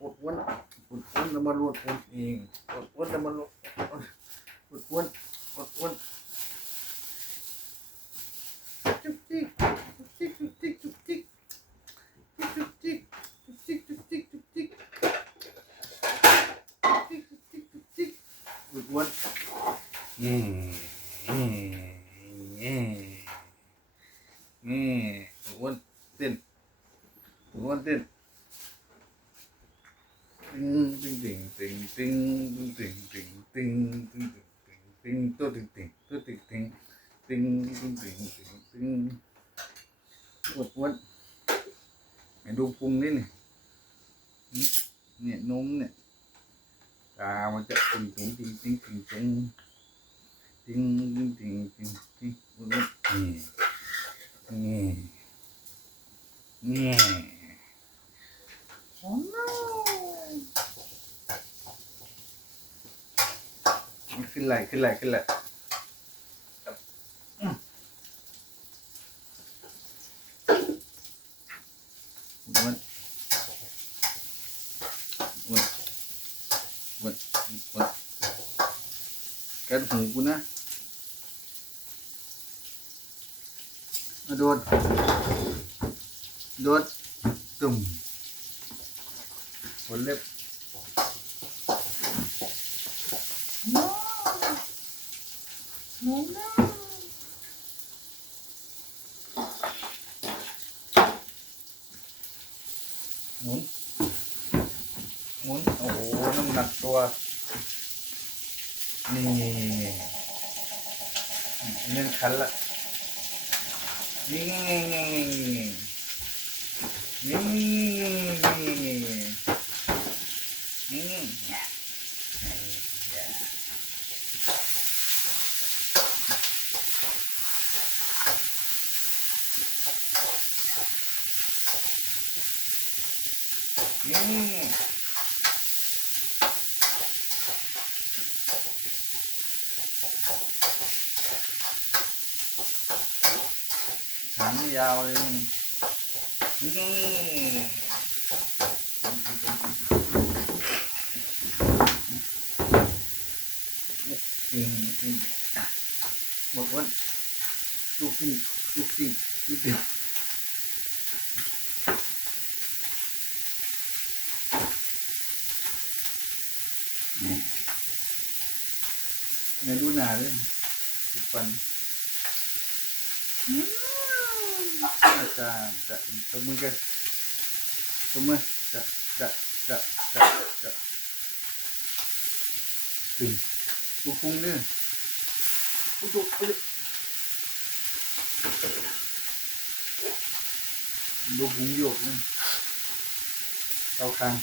อดอ้วนอดอ้วนแล้วมารวดอ้วนเองอดอ้วนแล้วมารวดอดอ้วนอดอ้วน อืมอืมอืมอืมอดอ้วนเต้นอดอ้วนเต้น ติ้งติ้งติ้งติ้งติ้งติ้งติ้งติ้งติ้งติ้งติ้งตัวติ้งติ้งตัวติ้งติ้งติ้งติ้งติ้งติ้งติ้งปวดปวดไอ้ดูพุงนี่นี่เนี่ยนมเนี่ยตามันจะติ้งติ้งติ้งติ้งติ้งติ้ง 띵, 띵, 띵, 띵, 띵, 띵, 띵, 엄마. 큰 lại, 큰 lại, 큰 lại. What? What? What? กันหูกูนะมาโดนโดนตุ่มขนเล็บ No. No, no. หมุน หมุน โอ้โห น้ำหนักตัว นี่เล่นคันละ นี่นี่นี่ นี่ หางยาวเลยมึงนี่จริงจริงหมดวันลูกสิ่งลูกสิ่งลูกสิ่งเนี่ยดูหนาเลยดูฟัน อาจารย์จะตบมือกันตบมือจะจะจะจะจะตึงบุคุงเนี่ยบุจุบุจุดูหุงโยกเนี่ยเอาคาง